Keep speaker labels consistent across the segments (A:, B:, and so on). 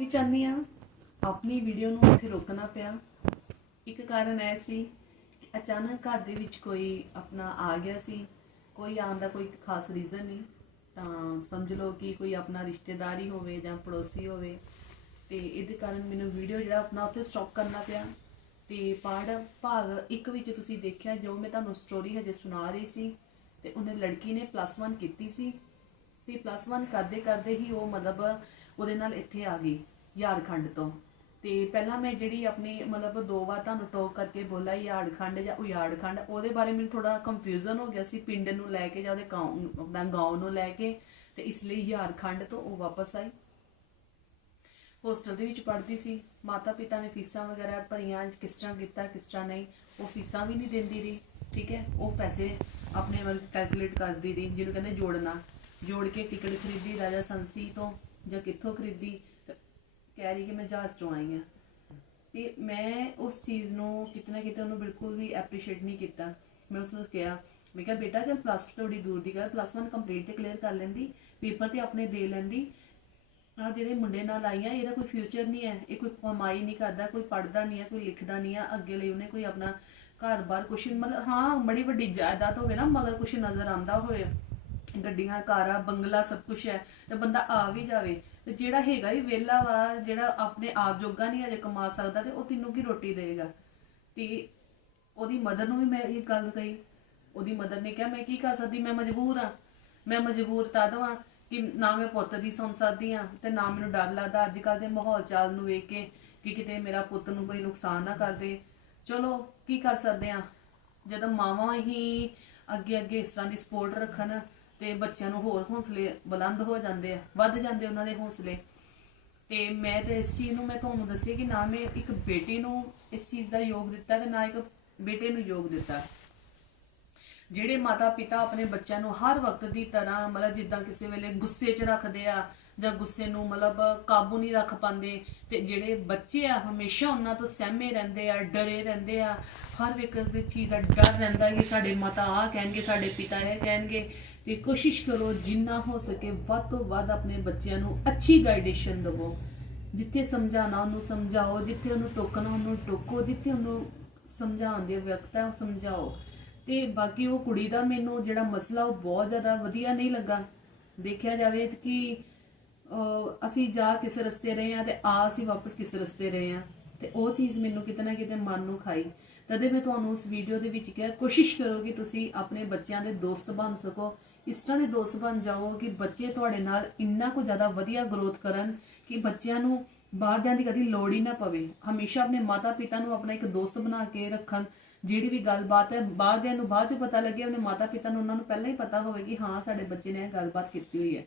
A: ਮਾਫੀ ਚਾਹੁੰਦੀ ਆ? ਆਪਣੀ ਵੀਡੀਓ ਨੂੰ ਉੱਥੇ ਰੋਕਣਾ ਪਿਆ। ਇੱਕ ਕਾਰਨ ਐ ਸੀ ਕਿ ਅਚਾਨਕ ਘਰ ਦੇ ਵਿੱਚ ਕੋਈ ਆਪਣਾ ਆ ਗਿਆ ਸੀ। ਕੋਈ ਆਉਣ ਦਾ ਕੋਈ ਖਾਸ ਰੀਜ਼ਨ ਨਹੀਂ। ਤਾਂ ਸਮਝ ਲਓ ਕਿ ਕੋਈ ਆਪਣਾ ਰਿਸ਼ਤੇਦਾਰੀ ਹੋਵੇ ਜਾਂ ਪੜੋਸੀ ਹੋਵੇ। ਤੇ ਇਹਦੇ ਕਾਰਨ ਮੈਨੂੰ ਵੀਡੀਓ ਜਿਹੜਾ ਆਪਣਾ ਉੱਥੇ ਸਟਾਪ ਕਰਨਾ ਪਿਆ। ਤੇ ਪਾੜ ਭਾਗ ਇੱਕ ਵਿੱਚ ਤੁਸੀਂ ਦੇਖਿਆ ਜੋ ਮੈਂ ਤੁਹਾਨੂੰ ਸਟੋਰੀ ਹਜੇ ਸੁਣਾ ਰਹੀ ਸੀ। ਤੇ ਉਹਨੇ ਲੜਕੀ ਨੇ ਪਲੱਸ 1 ਕੀਤੀ ਸੀ। ਤੇ ਪਲੱਸ 1 ਕਰਦੇ ਕਰਦੇ ਹੀ ਉਹ ਮਤਲਬ ਉਹਦੇ ਨਾਲ ਇੱਥੇ ਆ ਗਈ ਯਾਰਖੰਡ ਤੋਂ। ਤੇ ਪਹਿਲਾਂ ਮੈਂ ਜਿਹੜੀ ਆਪਣੀ ਮਤਲਬ ਦੋ ਵਾਰ ਤੁਹਾਨੂੰ ਟੋਕ ਕਰਕੇ ਬੋਲਾ ਯਾਰਖੰਡ ਜਾਂ ਉਯਾਰਖੰਡ, ਉਹਦੇ ਬਾਰੇ ਮੈਨੂੰ ਥੋੜਾ ਕੰਫਿਊਜ਼ਨ ਹੋ ਗਿਆ ਸੀ, ਪਿੰਡ ਨੂੰ ਲੈ ਕੇ ਜਾਂ ਉਹਦੇ ਗਾਉਂ, ਆਪਣਾ ਗਾਉਂ ਨੂੰ ਲੈ ਕੇ ਤੇ ਇਸ ਲਈ ਯਾਰਖੰਡ ਤੋਂ ਉਹ ਵਾਪਸ ਆਈ। ਹੋਸਟਲ ਦੇ ਵਿੱਚ ਪੜ੍ਹਦੀ ਸੀ ਮਾਤਾ ਪਿਤਾ ਨੇ ਫੀਸਾਂ ਵਗੈਰਾ ਭਰੀਆਂ, ਕਿਸ ਤਰ੍ਹਾਂ ਕੀਤਾ, ਕਿਸ ਤਰ੍ਹਾਂ ਨਹੀਂ, ਉਹ ਫੀਸਾਂ ਵੀ ਨਹੀਂ ਦਿੰਦੀ ਰਹੀ, ਠੀਕ ਹੈ, ਉਹ ਪੈਸੇ ਆਪਣੇ ਵੱਲ ਕੈਲਕੂਲੇਟ ਕਰਦੀ ਰਹੀ, ਜਿਹਨੂੰ ਕਹਿੰਦੇ ਜੋੜਨਾ। ਜੋੜ ਕੇ ਟਿਕਟ ਖਰੀਦੀ, ਰਾਜਾ ਸੰਸੀ ਤੋਂ ਜਾਂ ਕਿੱਥੋਂ ਖਰੀਦੀ ਕਹਿ ਰਹੀ ਕਿ ਮੈਂ ਜਹਾਜ਼ ਚੋਂ ਆਈ ਹਾਂ। ਤੇ ਮੈਂ ਉਸ ਚੀਜ਼ ਨੂੰ ਕਿਤੇ ਨਾ ਕਿਤੇ ਉਹਨੂੰ ਬਿਲਕੁਲ ਵੀ ਐਪਰੀਸ਼ੀਏਟ ਨਹੀਂ ਕੀਤਾ। ਮੈਂ ਉਸ ਨੂੰ ਕਿਹਾ, ਮੈਂ ਕਿਹਾ, ਬੇਟਾ ਜਦ ਪਲੱਸ 2 ਥੋੜੀ ਦੂਰ ਦੀ ਗੱਲ ਪਲੱਸ 1 ਕੰਪਲੀਟ ਤੇ ਕਲੀਅਰ ਕਰ ਲੈਂਦੀ ਪੇਪਰ ਤੇ ਆਪਣੇ ਦੇ ਲੈਂਦੀ। ਆ ਜਿਹੜੇ ਮੁੰਡੇ ਨਾਲ ਆਈਆਂ ਇਹਦਾ ਕੋਈ ਫਿਊਚਰ ਨਹੀਂ ਹੈ, ਇਹ ਕੋਈ ਕਮਾਈ ਨਹੀਂ ਕਰਦਾ, ਕੋਈ ਪੜਦਾ ਨਹੀਂ ਹੈ, ਕੋਈ ਲਿਖਦਾ ਨਹੀਂ ਹੈ, ਅੱਗੇ ਲਈ ਉਹਨੇ ਕੋਈ ਆਪਣਾ ਘਰ-ਬਾਰ ਕੁਛ ਮਤਲਬ ਹਾਂ, ਬੜੀ ਵੱਡੀ ਜਾਇਦਾਦ ਹੋਵੇ ਨਾ, ਮਗਰ ਕੁਛ ਨਜ਼ਰ ਆਉਂਦਾ ਹੋਵੇ। ਗੱਡੀਆਂ, ਕਾਰਾਂ, ਬੰਗਲਾ ਸਭ ਕੁਝ ਹੈ, ਤੇ ਬੰਦਾ ਆ ਵੀ ਜਾਵੇ। ਤੇ ਜਿਹੜਾ ਹੈਗਾ ਹੀ ਵਿਹਲਾ ਵਾ, ਜਿਹੜਾ ਆਪਣੇ ਆਪ ਜੋਗਾ ਨਹੀਂ ਅਜੇ ਕਮਾ ਸਕਦਾ, ਤੇ ਉਹ ਤੈਨੂੰ ਕੀ ਰੋਟੀ ਦੇਗਾ ਤੇ ਉਹਦੀ ਮਦਰ ਨੂੰ ਵੀ ਮੈਂ ਇਹ ਗੱਲ ਕਹੀ। ਉਹਦੀ ਮਦਰ ਨੇ ਕਿਹਾ, ਮੈਂ ਕੀ ਕਰ ਸਕਦੀ? ਮੈਂ ਮਜਬੂਰ ਆ। ਮੈਂ ਮਜਬੂਰ ਤਦ ਵਾਂ ਕਿ ਨਾ ਮੈਂ ਪੁੱਤ ਦੀ ਸੁਣ ਸਕਦੀ ਆ ਤੇ ਨਾ ਮੈਨੂੰ ਡਰ ਲੱਗਦਾ ਅੱਜ ਕੱਲ ਦੇ ਮਾਹੌਲ ਚਾਲ ਨੂੰ ਵੇਖ ਕੇ ਕਿ ਕਿਤੇ ਮੇਰਾ ਪੁੱਤ ਨੂੰ ਕੋਈ ਨੁਕਸਾਨ ਨਾ ਕਰ ਦੇ। ਚਲੋ, ਕੀ ਕਰ ਸਕਦੇ ਆ ਜਦੋਂ ਮਾਵਾਂ ਹੀ ਅੱਗੇ ਅੱਗੇ ਇਸ ਤਰ੍ਹਾਂ ਦੀ ਸਪੋਰਟ ਰੱਖਣ ਤੇ ਬੱਚਿਆਂ ਨੂੰ ਹੋਰ ਹੌਸਲੇ ਬੁਲੰਦ ਹੋ ਜਾਂਦੇ ਆ, ਵੱਧ ਜਾਂਦੇ ਉਹਨਾਂ ਦੇ ਹੌਸਲੇ। ਤੇ ਮੈਂ ਤੇ ਇਸ ਚੀਜ਼ ਨੂੰ ਮੈਂ ਤੁਹਾਨੂੰ ਦੱਸਿਆ ਕਿ ਨਾ ਮੈਂ ਇੱਕ ਬੇਟੀ ਨੂੰ ਇਸ ਚੀਜ਼ ਦਾ ਯੋਗ ਦਿੱਤਾ ਤੇ ਨਾ ਇੱਕ ਬੇਟੇ ਨੂੰ ਯੋਗ ਦਿੱਤਾ। ਜਿਹੜੇ ਮਾਤਾ ਪਿਤਾ ਆਪਣੇ ਬੱਚਿਆਂ ਨੂੰ ਹਰ ਵਕਤ ਦੀ ਤਰ੍ਹਾਂ ਮਤਲਬ ਜਿੱਦਾਂ ਕਿਸੇ ਵੇਲੇ ਗੁੱਸੇ 'ਚ ਰੱਖਦੇ ਆ ਜਾਂ ਗੁੱਸੇ ਨੂੰ ਮਤਲਬ ਕਾਬੂ ਨਹੀਂ ਰੱਖ ਪਾਉਂਦੇ, ਤੇ ਜਿਹੜੇ ਬੱਚੇ ਆ ਹਮੇਸ਼ਾ ਉਹਨਾਂ ਤੋਂ ਸਹਿਮੇ ਰਹਿੰਦੇ ਆ, ਡਰੇ ਰਹਿੰਦੇ ਆ, ਹਰ ਇੱਕ ਚੀਜ਼ ਦਾ ਡਰ ਰਹਿੰਦਾ ਕਿ ਸਾਡੇ ਮਾਤਾ ਆ ਕਹਿਣਗੇ, ਸਾਡੇ ਪਿਤਾ ਇਹ ਕਹਿਣਗੇ। ਤੇ ਕੋਸ਼ਿਸ਼ ਕਰੋ ਜਿੰਨਾ ਹੋ ਸਕੇ ਵੱਧ ਤੋਂ ਵੱਧ ਆਪਣੇ ਬੱਚਿਆਂ ਨੂੰ ਅੱਛੀ ਗਾਈਡੇਸ਼ਨ ਦਿਵੋ। ਜਿੱਥੇ ਸਮਝਾਣਾ ਉਹਨੂੰ ਸਮਝਾਓ, ਜਿੱਥੇ ਉਹਨੂੰ ਟੋਕਣਾ, ਉਹਨੂੰ ਟੋਕੋ, ਜਿੱਥੇ ਉਹਨੂੰ ਸਮਝਾਉਣ ਦੀ ਵਿਅਕਤ ਉਹ ਸਮਝਾਓ। ਤੇ ਬਾਕੀ ਉਹ ਕੁੜੀ ਦਾ ਮੈਨੂੰ ਜਿਹੜਾ ਮਸਲਾ, ਉਹ ਬਹੁਤ ਜ਼ਿਆਦਾ ਵਧੀਆ ਨਹੀਂ ਲੱਗਾ। ਦੇਖਿਆ ਜਾਵੇ ਕਿ ਅਸੀਂ ਜਾ ਕਿਸ ਰਸਤੇ ਰਹੇ ਆ ਤੇ ਆ ਅਸੀਂ ਵਾਪਸ ਕਿਸ ਰਸਤੇ ਰਹੇ ਆ ਤੇ ਉਹ ਚੀਜ਼ ਮੈਨੂੰ ਕਿਤੇ ਨਾ ਕਿਤੇ ਮਨ ਨੂੰ ਖਾਈ। ਤਦੇ ਮੈਂ ਤੁਹਾਨੂੰ ਉਸ ਵੀਡੀਓ ਦੇ ਵਿੱਚ ਕਿਹਾ, ਕੋਸ਼ਿਸ਼ ਕਰੋ ਕਿ ਤੁਸੀਂ ਆਪਣੇ ਬੱਚਿਆਂ ਦੇ ਦੋਸਤ ਬਣ ਸਕੋ। ਇਸ ਤਰ੍ਹਾਂ ਦੇ ਦੋਸਤ ਬਣ ਜਾਓ ਕਿ ਬੱਚੇ ਤੁਹਾਡੇ ਨਾਲ ਇੰਨਾ ਕੁ ਜ਼ਿਆਦਾ ਵਧੀਆ ਗਰੋਥ ਕਰਨ ਕਿ ਬੱਚਿਆਂ ਨੂੰ ਬਾਹਰ ਜਾਣ ਦੀ ਕਦੀ ਲੋੜ ਹੀ ਨਾ ਪਵੇ। ਹਮੇਸ਼ਾ ਆਪਣੇ ਮਾਤਾ ਪਿਤਾ ਨੂੰ ਆਪਣਾ ਇੱਕ ਦੋਸਤ ਬਣਾ ਕੇ ਰੱਖਣ ਜਿਹੜੀ ਵੀ ਗੱਲਬਾਤ ਹੈ ਬਾਹਰਦਿਆਂ ਨੂੰ ਬਾਅਦ ਚ ਪਤਾ ਲੱਗੇ, ਆਪਣੇ ਮਾਤਾ ਪਿਤਾ ਨੂੰ ਉਹਨਾਂ ਨੂੰ ਪਹਿਲਾਂ ਹੀ ਪਤਾ ਹੋਵੇ ਕਿ ਹਾਂ, ਸਾਡੇ ਬੱਚੇ ਨੇ ਇਹ ਗੱਲਬਾਤ ਕੀਤੀ ਹੋਈ ਹੈ।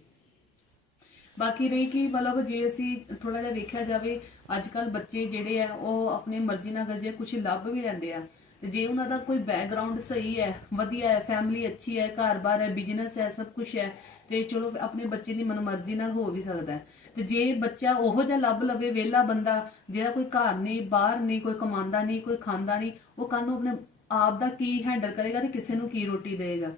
A: ਬਾਕੀ ਰਹੀ ਕਿ ਮਤਲਬ ਜੇ ਅਸੀਂ ਥੋੜਾ ਜਿਹਾ ਵੇਖਿਆ ਜਾਵੇ, ਅੱਜ ਕੱਲ ਬੱਚੇ ਜਿਹੜੇ ਆ, ਉਹ ਆਪਣੀ ਮਰਜ਼ੀ ਨਾਲ ਕਰਦੇ ਕੁਝ ਲੱਭ ਵੀ ਲੈਂਦੇ ਆ। ਜੇ ਉਹਨਾਂ ਦਾ ਕੋਈ ਬੈਕਗ੍ਰਾਉਂਡ ਸਹੀ ਹੈ, ਵਧੀਆ ਹੈ ਫੈਮਿਲੀ ਅੱਛੀ ਹੈ, ਘਰ-ਬਾਰ ਹੈ ਬਿਜ਼ਨਸ ਹੈ, ਸਭ ਕੁਝ ਹੈ, ਤੇ ਚਲੋ ਆਪਣੇ ਬੱਚੇ ਦੀ ਮਨਮਰਜ਼ੀ ਨਾਲ ਹੋ ਵੀ ਸਕਦਾ ਤੇ ਜੇ ਬੱਚਾ ਉਹੋ ਜਿਹਾ ਲੱਭ ਲਵੇ, ਵਿਹਲਾ ਬੰਦਾ, ਜਿਹੜਾ ਕੋਈ ਘਰ ਨਹੀਂ, ਬਾਹਰ ਨਹੀਂ, ਕੋਈ ਕਮਾਉਂਦਾ ਨਹੀਂ, ਕੋਈ ਖਾਂਦਾ ਨਹੀਂ, ਉਹ ਕੱਲ ਨੂੰ ਆਪਣੇ ਆਪ ਦਾ ਕੀ ਹੈਂਡਲ ਕਰੇਗਾ ਤੇ ਕਿਸੇ ਨੂੰ ਕੀ ਰੋਟੀ ਦੇਗਾ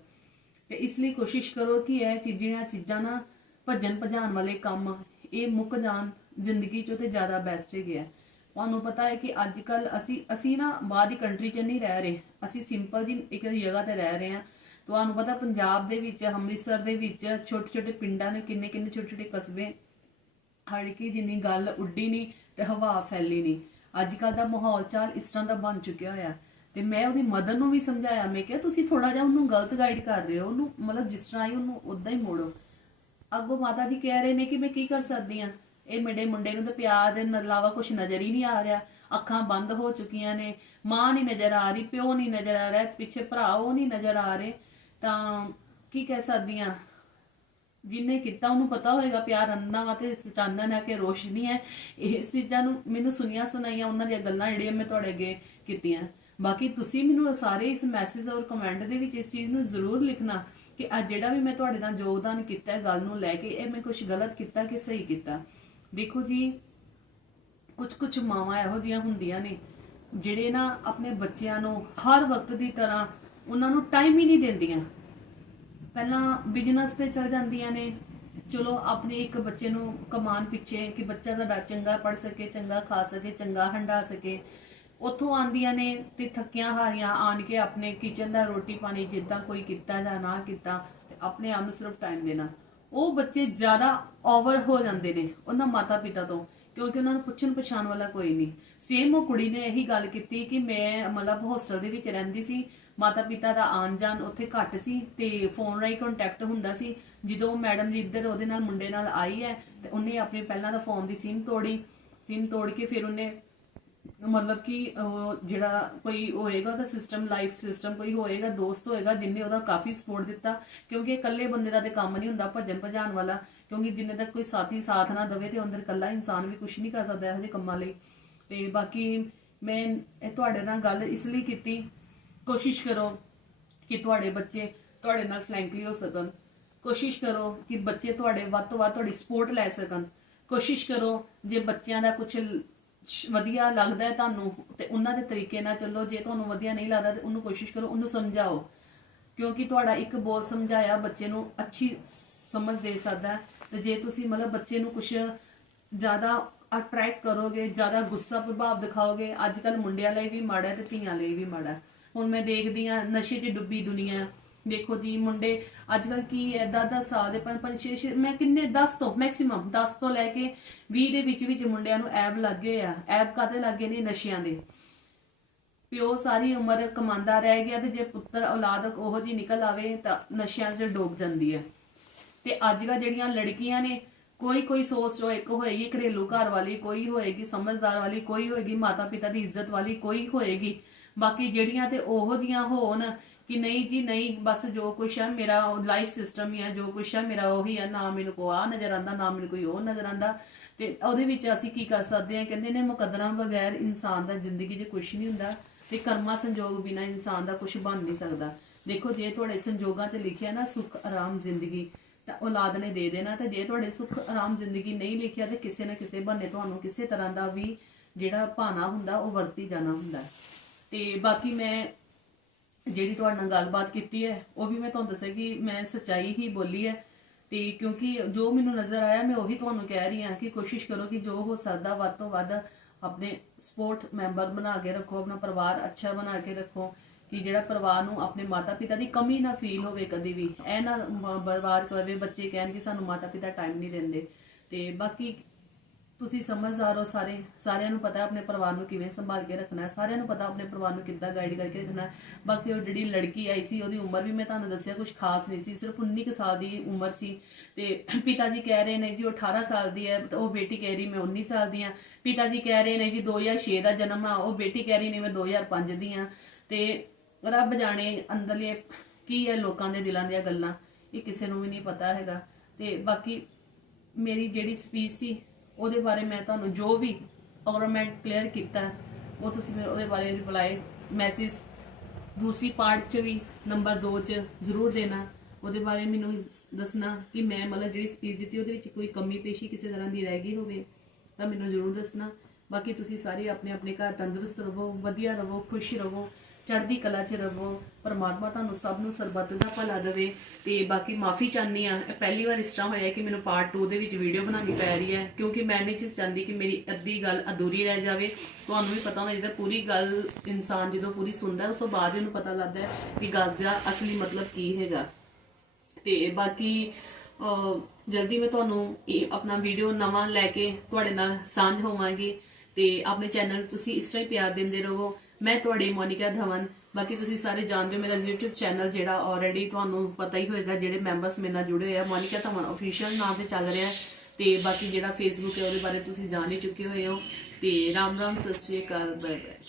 A: ਤੇ ਇਸ ਲਈ ਕੋਸ਼ਿਸ਼ ਕਰੋ ਕਿ ਇਹ ਚੀਜ਼ਾਂ ਚੀਜ਼ਾਂ ਨਾ ਭੱਜਣ ਭਜਾਣ ਵਾਲੇ ਕੰਮ, ਇਹ ਮੁੱਕ ਜਾਣ ਜ਼ਿੰਦਗੀ ਚੋਂ ਤੇ ਜ਼ਿਆਦਾ ਬੈਸਟ ਹੀ ਗਿਆ ਤੁਹਾਨੂੰ ਪਤਾ ਹੈ ਕਿ ਅੱਜ ਕੱਲ ਅਸੀਂ ਅਸੀਂ ਨਾ ਬਾਹਰ ਦੀ ਕੰਟਰੀ 'ਚ ਨਹੀਂ ਰਹਿ ਰਹੇ। ਅਸੀਂ ਸਿੰਪਲ ਜੀ ਇੱਕ ਜਗ੍ਹਾ ਤੇ ਰਹਿ ਰਹੇ ਹਾਂ। ਤੁਹਾਨੂੰ ਪਤਾ ਪੰਜਾਬ ਦੇ ਵਿੱਚ, ਅੰਮ੍ਰਿਤਸਰ ਦੇ ਵਿੱਚ ਛੋਟੇ ਛੋਟੇ ਪਿੰਡਾਂ ਨੇ ਕਿੰਨੇ ਕਿੰਨੇ ਛੋਟੇ ਛੋਟੇ ਕਸਬੇ ਹੜਕੀ ਜਿੰਨੀ ਗੱਲ ਉੱਡੀ ਨਹੀਂ ਤੇ ਹਵਾ ਫੈਲੀ ਨਹੀਂ ਅੱਜ ਕੱਲ ਦਾ ਮਾਹੌਲ ਚਾਲ ਇਸ ਤਰ੍ਹਾਂ ਦਾ ਬਣ ਚੁੱਕਿਆ ਹੋਇਆ। ਤੇ ਮੈਂ ਉਹਦੀ ਮਦਰ ਨੂੰ ਵੀ ਸਮਝਾਇਆ। ਮੈਂ ਕਿਹਾ, ਤੁਸੀਂ ਥੋੜਾ ਜਿਹਾ ਉਹਨੂੰ ਗਲਤ ਗਾਈਡ ਕਰ ਰਹੇ ਹੋ। ਉਹਨੂੰ ਮਤਲਬ ਜਿਸ ਤਰ੍ਹਾਂ ਹੀ ਉਹਨੂੰ ਉਦਾਂ ਹੀ ਮੋੜੋ। ਅੱਗੋਂ ਮਾਤਾ ਜੀ ਕਹਿ ਰਹੇ ਨੇ ਕਿ ਮੈਂ ਕੀ ਕਰ ਸਕਦੀ ਆ ਇਹ ਮੇਰੇ ਮੁੰਡੇ ਨੂੰ ਤਾਂ ਪਿਆਰ ਦੇ ਇਲਾਵਾ ਕੁਝ ਨਜ਼ਰ ਹੀ ਨਹੀਂ ਆ ਰਿਹਾ। ਅੱਖਾਂ ਬੰਦ ਹੋ ਚੁੱਕੀਆਂ ਨੇ, ਮਾਂ ਨਹੀਂ ਨਜ਼ਰ ਆ ਰਹੀ, ਪਿਓ ਨਹੀਂ ਨਜ਼ਰ ਆ ਰਿਹਾ, ਪਿੱਛੇ ਭਰਾ ਉਹ ਨਹੀਂ ਨਜ਼ਰ ਆ ਰਹੇ। ਤਾਂ ਕੀ ਕਹਿ ਸਕਦੀ ਆ ਜਿਨੇ ਕੀਤਾ ਉਹਨੂੰ ਪਤਾ ਹੋਏਗਾ, ਪਿਆਰ ਅੰਨਾ ਵਾ ਤੇ ਚਾਨਣ ਹੈ ਕਿ ਰੋਸ਼ਨੀ ਹੈ। ਇਹ ਚੀਜ਼ਾਂ ਨੂੰ ਮੈਨੂੰ ਸੁਣੀਆਂ ਸੁਣਾਈਆਂ ਉਹਨਾਂ ਦੀਆਂ ਗੱਲਾਂ ਜਿਹੜੀਆਂ ਮੈਂ ਤੁਹਾਡੇ ਅੱਗੇ ਕੀਤੀਆਂ। ਬਾਕੀ ਤੁਸੀਂ ਮੈਨੂੰ ਸਾਰੇ ਇਸ ਮੈਸੇਜ ਔਰ ਕਮੈਂਟ ਦੇ ਵਿੱਚ ਇਸ ਚੀਜ਼ ਨੂੰ ਜ਼ਰੂਰ ਲਿਖਣਾ ਕਿ ਅੱਜ ਜਿਹੜਾ ਵੀ ਮੈਂ ਤੁਹਾਡੇ ਨਾਲ ਯੋਗਦਾਨ ਕੀਤਾ ਗੱਲ ਨੂੰ ਲੈ ਕੇ ਇਹ ਮੈਂ ਕੁਝ ਗਲਤ ਕੀਤਾ ਕਿ ਸਹੀ ਕੀਤਾ। ਦੇਖੋ ਜੀ ਕੁਝ ਕੁਝ ਮਾਵਾਂ ਇਹੋ ਜਿਹੀਆਂ ਹੁੰਦੀਆਂ ਨੇ, ਜਿਹੜੇ ਨਾ ਆਪਣੇ ਬੱਚਿਆਂ ਨੂੰ ਹਰ ਵਕਤ ਦੀ ਤਰ੍ਹਾਂ ਉਹਨਾਂ ਨੂੰ ਟਾਈਮ ਹੀ ਨਹੀਂ ਦਿੰਦੀਆਂ। ਪਹਿਲਾਂ ਬਿਜ਼ਨਸ ਤੇ ਚਲ ਜਾਂਦੀਆਂ ਨੇ, ਚਲੋ ਆਪਣੇ ਇੱਕ ਬੱਚੇ ਨੂੰ ਕਮਾਨ ਪਿੱਛੇ ਕਿ ਬੱਚਾ ਸਾਡਾ ਚੰਗਾ ਪੜ ਸਕੇ, ਚੰਗਾ ਖਾ ਸਕੇ, ਚੰਗਾ ਹੰਡਾ ਸਕੇ, ਉੱਥੋਂ ਆਂਦੀਆਂ ਨੇ ਤੇ ਥੱਕੀਆਂ ਹਾਰੀਆਂ ਆਣ ਕੇ ਆਪਣੇ ਕਿਚਨ ਦਾ ਰੋਟੀ ਪਾਣੀ ਜਿੱਦਾਂ ਕੋਈ ਕੀਤਾ ਜਾਂ ਨਾ ਕੀਤਾ, ਤੇ ਆਪਣੇ ਆਪ ਨੂੰ ਸਿਰਫ ਟਾਈਮ ਦੇਣਾ। ਉਹ ਬੱਚੇ ਜ਼ਿਆਦਾ ਓਵਰ ਹੋ ਜਾਂਦੇ ਨੇ ਉਹਨਾਂ ਮਾਤਾ ਪਿਤਾ ਤੋਂ, ਕਿਉਂਕਿ ਉਹਨਾਂ ਨੂੰ ਪੁੱਛਣ ਪਛਾਣ ਵਾਲਾ ਕੋਈ ਨਹੀਂ। ਸੇਮ ਉਹ ਕੁੜੀ ਨੇ ਇਹੀ ਗੱਲ ਕੀਤੀ ਕਿ ਮੈਂ ਮਤਲਬ ਹੋਸਟਲ ਦੇ ਵਿੱਚ ਰਹਿੰਦੀ ਸੀ ਮਾਤਾ ਪਿਤਾ ਦਾ ਆਣ ਜਾਣ ਉੱਥੇ ਘੱਟ ਸੀ ਤੇ ਫੋਨ ਰਾਹੀਂ ਕੰਟੈਕਟ ਹੁੰਦਾ ਸੀ। ਜਦੋਂ ਮੈਡਮ ਜੀ ਇੱਧਰ ਉਹਦੇ ਨਾਲ ਮੁੰਡੇ ਨਾਲ ਆਈ ਹੈ ਤੇ ਉਹਨੇ ਆਪਣੇ ਪਹਿਲਾਂ ਦਾ ਫੋਨ ਦੀ ਸਿਮ ਤੋੜੀ। ਸਿਮ ਤੋੜ ਕੇ ਫਿਰ ਉਹਨੇ ਮਤਲਬ ਕਿ ਜਿਹੜਾ ਕੋਈ ਹੋਏਗਾ ਉਹਦਾ ਸਿਸਟਮ ਲਾਈਫ ਸਿਸਟਮ ਕੋਈ ਹੋਏਗਾ, ਦੋਸਤ ਹੋਏਗਾ, ਜਿੰਨੇ ਉਹਦਾ ਕਾਫੀ ਸਪੋਰਟ ਦਿੱਤਾ, ਕਿਉਂਕਿ ਇਕੱਲੇ ਬੰਦੇ ਦਾ ਤੇ ਕੰਮ ਨਹੀਂ ਹੁੰਦਾ ਭੱਜਣ ਭਜਾਣ ਵਾਲਾ, ਕਿਉਂਕਿ ਜਿੰਨੇ ਤੱਕ ਕੋਈ ਸਾਥੀ ਸਾਥ ਨਾ ਦਵੇ ਤੇ ਅੰਦਰ ਇਕੱਲਾ ਇਨਸਾਨ ਵੀ ਕੁਝ ਨਹੀਂ ਕਰ ਸਕਦਾ ਇਹੋ ਜਿਹੇ ਕੰਮਾਂ ਲਈ। ਤੇ ਬਾਕੀ ਮੈਂ ਇਹ ਤੁਹਾਡੇ ਨਾਲ ਗੱਲ ਇਸ ਲਈ ਕੀਤੀ, ਕੋਸ਼ਿਸ਼ ਕਰੋ ਕਿ ਤੁਹਾਡੇ ਬੱਚੇ ਤੁਹਾਡੇ ਨਾਲ ਫਰੈਂਕਲੀ ਹੋ ਸਕਣ। ਕੋਸ਼ਿਸ਼ ਕਰੋ ਕਿ ਬੱਚੇ ਤੁਹਾਡੇ ਵੱਧ ਤੋਂ ਵੱਧ ਤੁਹਾਡੀ ਸਪੋਰਟ ਲੈ ਸਕਣ। ਕੋਸ਼ਿਸ਼ ਕਰੋ ਜੇ ਬੱਚਿਆਂ ਦਾ ਕੁਝ ਵਧੀਆ ਲੱਗਦਾ ਹੈ ਤੁਹਾਨੂੰ ਤੇ ਉਹਨਾਂ ਦੇ ਤਰੀਕੇ ਨਾਲ ਚੱਲੋ, ਜੇ ਤੁਹਾਨੂੰ ਵਧੀਆ ਨਹੀਂ ਲੱਗਦਾ ਤੇ ਉਹਨੂੰ ਕੋਸ਼ਿਸ਼ ਕਰੋ, ਉਹਨੂੰ ਸਮਝਾਓ। ਕਿਉਂਕਿ ਤੁਹਾਡਾ ਇੱਕ ਬੋਲ ਸਮਝਾਇਆ ਬੱਚੇ ਨੂੰ ਅੱਛੀ ਸਮਝ ਦੇ ਸਕਦਾ ਤੇ ਜੇ ਤੁਸੀਂ ਮਤਲਬ ਬੱਚੇ ਨੂੰ ਕੁਝ ਜ਼ਿਆਦਾ ਅਟਰੈਕਟ ਕਰੋਗੇ, ਜ਼ਿਆਦਾ ਗੁੱਸਾ ਪ੍ਰਭਾਵ ਦਿਖਾਓਗੇ, ਅੱਜ ਕੱਲ ਮੁੰਡਿਆਂ ਲਈ ਵੀ ਮਾੜਾ ਹੈ ਤੇ ਧੀਆਂ ਲਈ ਵੀ ਮਾੜਾ ਹੈ। ਹੁਣ ਮੈਂ ਦੇਖਦੀ ਆ ਨਸ਼ੇ 'ਚ ਡੁੱਬੀ ਦੁਨੀਆ ਦੇਖੋ ਜੀ, ਮੁੰਡੇ ਅੱਜ ਕੱਲ ਕੀ ਹੈ 10 ਸਾਲ ਦੇ 5 5 6 ਮੈਂ ਕਿੰਨੇ 10 ਤੋਂ ਮੈਕਸਿਮਮ 10 ਤੋਂ ਲੈ ਕੇ 20 ਦੇ ਵਿੱਚ ਵਿੱਚ ਮੁੰਡਿਆਂ ਨੂੰ ਐਬ ਲੱਗੇ ਆ। ਐਬ ਕਾਤੇ ਲੱਗੇ ਨੇ? ਨਸ਼ਿਆਂ ਦੇ। ਪਿਓ ਸਾਰੀ ਉਮਰ ਕਮਾਉਂਦਾ ਰਹਿ ਗਿਆ ਤੇ ਜੇ ਪੁੱਤਰ, ਔਲਾਦ ਉਹੋ ਜੀ ਨਿਕਲ ਆਵੇ ਤਾਂ ਨਸ਼ਿਆਂ 'ਚ ਡੋਬ ਜਾਂਦੀ ਹੈ। ਤੇ ਅੱਜ ਕੱਲ ਜਿਹੜੀਆਂ ਲੜਕੀਆਂ ਨੇ, ਕੋਈ ਕੋਈ ਸੋਚ ਜੋ ਇੱਕ ਹੋਏਗੀ ਘਰੇਲੂ ਘਰ ਵਾਲੀ, ਕੋਈ ਹੋਏਗੀ ਸਮਝਦਾਰ ਵਾਲੀ, ਕੋਈ ਹੋਏਗੀ ਮਾਤਾ ਪਿਤਾ ਦੀ ਇੱਜ਼ਤ ਵਾਲੀ, ਕੋਈ ਹੋਏਗੀ। ਬਾਕੀ ਜਿਹੜੀਆਂ ਤੇ ਉਹੋ ਜੀਆਂ ਹੋਣ ਕਿ ਨਹੀਂ ਜੀ, ਨਹੀਂ, ਬਸ ਜੋ ਕੁਛ ਹੈ ਮੇਰਾ ਲਾਈਫ ਸਿਸਟਮ ਹੀ ਹੈ ਜੋ ਕੁਛ ਹੈ ਮੇਰਾ ਉਹੀ ਹੈ ਨਾ ਮੈਨੂੰ ਕੋ ਆ ਨਜ਼ਰ ਆਂਦਾ ਨਾ ਮੈਨੂੰ ਕੋਈ ਉਹ ਨਜ਼ਰ ਆਂਦਾ ਤੇ ਉਹਦੇ ਵਿੱਚ ਅਸੀਂ ਕੀ ਕਰ ਸਕਦੇ ਹਾਂ ਕਹਿੰਦੇ ਨੇ ਮੁਕੱਦਰਾਂ ਬਗੈਰ ਇਨਸਾਨ ਦਾ ਜ਼ਿੰਦਗੀ 'ਚ ਕੁਝ ਨਹੀਂ ਹੁੰਦਾ ਤੇ ਕਰਮਾਂ ਸੰਜੋਗ ਬਿਨਾ ਇਨਸਾਨ ਦਾ ਕੁਝ ਬਣ ਨਹੀਂ ਸਕਦਾ। ਦੇਖੋ, ਜੇ ਤੁਹਾਡੇ ਸੰਜੋਗਾਂ 'ਚ ਲਿਖਿਆ ਨਾ ਸੁੱਖ, ਆਰਾਮ, ਜ਼ਿੰਦਗੀ, ਤਾਂ ਔਲਾਦ ਨੇ ਦੇ ਦੇਣਾ, ਤੇ ਜੇ ਤੁਹਾਡੇ ਸੁੱਖ, ਆਰਾਮ, ਜ਼ਿੰਦਗੀ ਨਹੀਂ ਲਿਖਿਆ ਤੇ ਕਿਸੇ ਨਾ ਕਿਸੇ ਬਹਾਨੇ ਤੁਹਾਨੂੰ ਕਿਸੇ ਤਰ੍ਹਾਂ ਦਾ ਵੀ ਜਿਹੜਾ ਭਾਣਾ ਹੁੰਦਾ, ਉਹ ਵਰਤੀ ਜਾਣਾ ਹੁੰਦਾ। ਤੇ ਬਾਕੀ ਮੈਂ ਜਿਹੜੀ ਤੁਹਾਡੇ ਨਾਲ ਗੱਲਬਾਤ ਕੀਤੀ ਹੈ, ਉਹ ਵੀ ਮੈਂ ਤੁਹਾਨੂੰ ਦੱਸਿਆ ਕਿ ਮੈਂ ਸੱਚਾਈ ਹੀ ਬੋਲੀ ਹੈ ਤੇ ਕਿਉਂਕਿ ਜੋ ਮੈਨੂੰ ਨਜ਼ਰ ਆਇਆ, ਮੈਂ ਉਹੀ ਤੁਹਾਨੂੰ ਕਹਿ ਰਹੀ ਹਾਂ ਕਿ ਕੋਸ਼ਿਸ਼ ਕਰੋ ਕਿ ਜੋ ਹੋ ਸਕਦਾ, ਵੱਧ ਤੋਂ ਵੱਧ ਆਪਣੇ ਸਪੋਰਟ ਮੈਂਬਰ ਬਣਾ ਕੇ ਰੱਖੋ, ਆਪਣਾ ਪਰਿਵਾਰ ਅੱਛਾ ਬਣਾ ਕੇ ਰੱਖੋ, ਕਿ ਜਿਹੜਾ ਪਰਿਵਾਰ ਨੂੰ ਆਪਣੇ ਮਾਤਾ ਪਿਤਾ ਦੀ ਕਮੀ ਨਾ ਫੀਲ ਹੋਵੇ ਕਦੀ ਵੀ। ਇਹ ਨਾ ਮ- ਬਰਬਾਦ ਕਰੇ, ਬੱਚੇ ਕਹਿਣ ਕਿ ਸਾਨੂੰ ਮਾਤਾ ਪਿਤਾ ਟਾਈਮ ਨਹੀਂ ਦਿੰਦੇ। ਤੇ ਬਾਕੀ ਤੁਸੀਂ ਸਮਝਦਾਰ ਹੋ ਸਾਰੇ, ਸਾਰਿਆਂ ਨੂੰ ਪਤਾ ਆਪਣੇ ਪਰਿਵਾਰ ਨੂੰ ਕਿਵੇਂ ਸੰਭਾਲ ਕੇ ਰੱਖਣਾ ਹੈ, ਸਾਰਿਆਂ ਨੂੰ ਪਤਾ ਆਪਣੇ ਪਰਿਵਾਰ ਨੂੰ ਕਿੱਦਾਂ ਗਾਈਡ ਕਰਕੇ ਰੱਖਣਾ ਬਾਕੀ ਉਹ ਜਿਹੜੀ ਲੜਕੀ ਆਈ ਸੀ, ਉਹਦੀ ਉਮਰ ਵੀ ਮੈਂ ਤੁਹਾਨੂੰ ਦੱਸਿਆ ਕੁਝ ਖਾਸ ਨਹੀਂ ਸੀ, ਸਿਰਫ 19 ਕੁ ਸਾਲ ਦੀ ਉਮਰ ਸੀ ਤੇ ਪਿਤਾ ਜੀ ਕਹਿ ਰਹੇ ਨੇ ਜੀ ਉਹ 18 ਸਾਲ ਦੀ ਹੈ, ਉਹ ਬੇਟੀ ਕਹਿ ਰਹੀ ਮੈਂ 19 ਸਾਲ ਦੀ ਹਾਂ। ਪਿਤਾ ਜੀ ਕਹਿ ਰਹੇ ਨੇ ਜੀ 2006 ਦਾ ਜਨਮ ਆ, ਉਹ ਬੇਟੀ ਕਹਿ ਰਹੀ ਨੇ ਮੈਂ 2005 ਦੀ ਆ ਤੇ ਰੱਬ ਜਾਣੇ ਅੰਦਰਲੇ ਕੀ ਹੈ ਲੋਕਾਂ ਦੇ ਦਿਲਾਂ ਦੀਆਂ ਗੱਲਾਂ, ਇਹ ਕਿਸੇ ਨੂੰ ਵੀ ਨਹੀਂ ਪਤਾ ਹੈਗਾ। ਤੇ ਬਾਕੀ ਮੇਰੀ ਜਿਹੜੀ ਸਪੀਚ ਸੀ ਉਹਦੇ ਬਾਰੇ ਮੈਂ ਤੁਹਾਨੂੰ ਜੋ ਵੀ ਅਗਰ ਮੈਂ ਕਲੀਅਰ ਕੀਤਾ, ਉਹ ਤੁਸੀਂ ਮੈਨੂੰ ਉਹਦੇ ਬਾਰੇ ਰਿਪਲਾਈ ਮੈਸੇਜ ਦੂਸਰੀ ਪਾਰਟ 'ਚ ਵੀ ਨੰਬਰ 2 'ਚ ਜ਼ਰੂਰ ਦੇਣਾ। ਉਹਦੇ ਬਾਰੇ ਮੈਨੂੰ ਦੱਸਣਾ ਕਿ ਮੈਂ ਮਤਲਬ ਜਿਹੜੀ ਸਪੀਚ ਦਿੱਤੀ, ਉਹਦੇ ਵਿੱਚ ਕੋਈ ਕਮੀ ਪੇਸ਼ੀ ਕਿਸੇ ਤਰ੍ਹਾਂ ਦੀ ਰਹਿ ਗਈ ਹੋਵੇ, ਤਾਂ ਮੈਨੂੰ ਜ਼ਰੂਰ ਦੱਸਣਾ। ਬਾਕੀ ਤੁਸੀਂ ਸਾਰੇ ਆਪਣੇ ਆਪਣੇ ਘਰ ਤੰਦਰੁਸਤ ਰਹੋ, ਵਧੀਆ ਰਹੋ, ਖੁਸ਼ ਰਹੋ। ਚੜ੍ਹਦੀ ਕਲਾ 'ਚ ਰਹੋ, ਪਰਮਾਤਮਾ ਤੁਹਾਨੂੰ ਸਭ ਨੂੰ ਸਰਬੱਤ ਦਾ ਭਲਾ ਦੇਵੇ। ਤੇ ਬਾਕੀ ਮਾਫੀ ਚਾਹਨੀ ਆ ਪਹਿਲੀ ਵਾਰ ਇਸ ਤਰ੍ਹਾਂ ਹੋਇਆ ਕਿ ਮੈਨੂੰ ਪਾਰਟ 2 ਦੇ ਵਿੱਚ ਵੀਡੀਓ ਬਣਾਉਣੀ ਪੈ ਰਹੀ ਹੈ, ਕਿਉਂਕਿ ਮੈਂ ਨਹੀਂ ਚੀਜ਼ ਚਾਹੁੰਦੀ ਕਿ ਮੇਰੀ ਅੱਧੀ ਗੱਲ ਅਧੂਰੀ ਰਹਿ ਜਾਵੇ। ਤੁਹਾਨੂੰ ਵੀ ਪਤਾ ਹੋਣਾ ਜਦੋਂ ਪੂਰੀ ਗੱਲ ਇਨਸਾਨ ਜਦੋਂ ਪੂਰੀ ਸੁਣਦਾ ਉਸ ਤੋਂ ਬਾਅਦ ਹੀ ਪਤਾ ਲੱਗਦਾ ਕਿ ਗੱਲ ਦਾ ਅਸਲੀ ਮਤਲਬ ਕੀ ਹੈਗਾ। ਤੇ ਬਾਕੀ ਜਲਦੀ ਮੈਂ ਤੁਹਾਨੂੰ ਇਹ ਆਪਣਾ ਵੀਡੀਓ ਨਵਾਂ ਲੈ ਕੇ ਤੁਹਾਡੇ ਨਾਲ ਸਾਂਝ ਹੋਵਾਂਗੀ। ਤੇ ਆਪਣੇ ਚੈਨਲ ਤੁਸੀਂ ਇਸ ਤਰ੍ਹਾਂ ਹੀ ਪਿਆਰ ਦਿੰਦੇ ਰਹੋ। ਮੈਂ ਤੁਹਾਡੀ ਮੋਨਿਕਾ ਧਵਨ। ਬਾਕੀ ਤੁਸੀਂ ਸਾਰੇ ਜਾਣਦੇ ਹੋ ਮੇਰਾ YouTube ਚੈਨਲ ਜਿਹੜਾ ਆਲਰੇਡੀ ਤੁਹਾਨੂੰ ਪਤਾ ਹੀ ਹੋਏਗਾ ਜਿਹੜੇ ਮੈਂਬਰਸ ਮੇਰੇ ਨਾਲ ਜੁੜੇ ਹੋਏ ਆ। ਮੋਨਿਕਾ ਧਵਨ ਅਫੀਸ਼ੀਅਲ ਨਾਮ ਤੇ ਚੱਲ ਰਿਹਾ ਤੇ ਬਾਕੀ ਜਿਹੜਾ Facebook ਹੈ ਉਹਦੇ ਬਾਰੇ ਤੁਸੀਂ ਜਾਣ ਹੀ ਚੁੱਕੇ ਹੋਏ ਹੋ। ਤੇ ਰਾਮ ਰਾਮ, ਸਤਿ ਸ਼੍ਰੀ ਅਕਾਲ ਬਾਏ ਬਾਏ